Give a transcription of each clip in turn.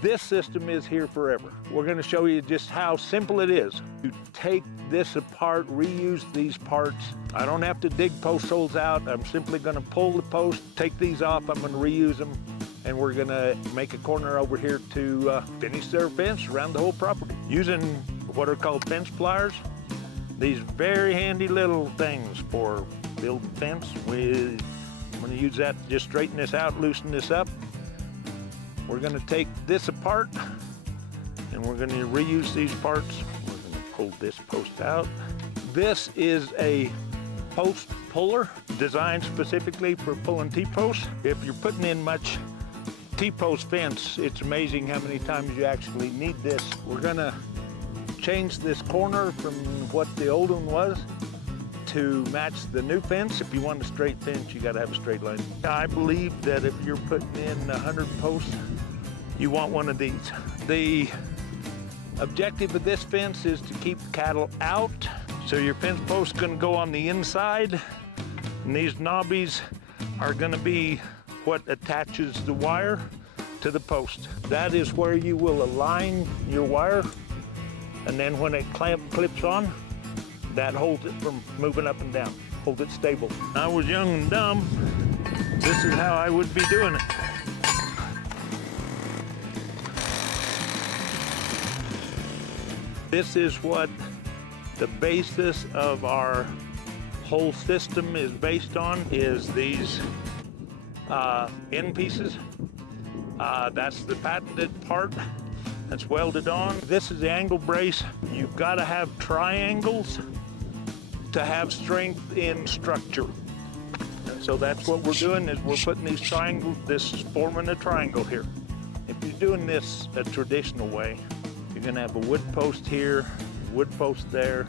This system is here forever. We're going to show you just how simple it is to take this apart, reuse these parts. I don't have to dig post holes out. I'm simply going to pull the post, take these off, I'm going to reuse them, and we're going to make a corner over here to finish their fence around the whole property using what are called fence pliers. These very handy little things for building fence. I'm going to use that to just straighten this out, loosen this up. We're going to take this apart and we're going to reuse these parts. We're going to pull this post out. This is a post puller designed specifically for pulling T-posts. If you're putting in much T-post fence, it's amazing how many times you actually need this. We're going to change this corner from what the old one was to match the new fence. If you want a straight fence, you got to have a straight line. I believe that if you're putting in 100 posts, you want one of these. The objective of this fence is to keep cattle out. So your fence post is going to go on the inside, and these knobbies are going to be what attaches the wire to the post. That is where you will align your wire, and then when it clips on, that holds it from moving up and down, hold it stable. I was young and dumb. This is how I would be doing it. This is what the basis of our whole system is based on, is these end pieces. That's the patented part that's welded on. This is the angle brace. You've got to have triangles to have strength in structure. So that's what we're doing, is we're putting these triangles, this is forming a triangle here. If you're doing this a traditional way, you're gonna have a wood post here, wood post there.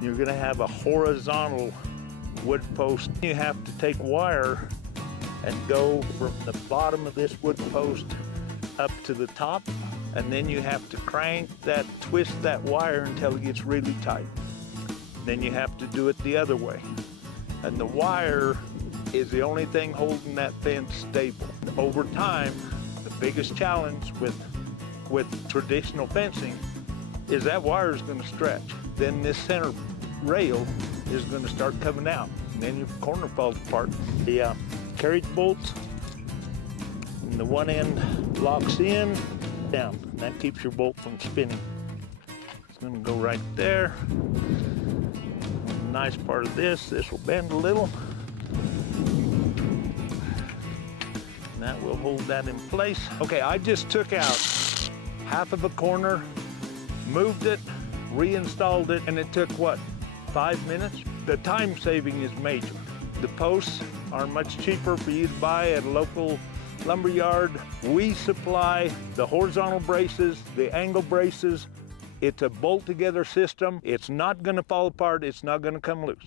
You're gonna have a horizontal wood post. You have to take wire and go from the bottom of this wood post up to the top, and then you have to crank that, twist that wire until it gets really tight. Then you have to do it the other way. And the wire is the only thing holding that fence stable. Over time, the biggest challenge with traditional fencing is that wire is going to stretch. Then this center rail is going to start coming out, and then your corner falls apart. The carriage bolts, and the one end locks in, down, and that keeps your bolt from spinning. It's going to go right there. The nice part of this will bend a little, and that will hold that in place. Okay, I just took out half of a corner, moved it, reinstalled it, and it took, what, 5 minutes? The time saving is major. The posts are much cheaper for you to buy at a local lumber yard. We supply the horizontal braces, the angle braces. It's a bolt together system. It's not gonna fall apart, it's not gonna come loose.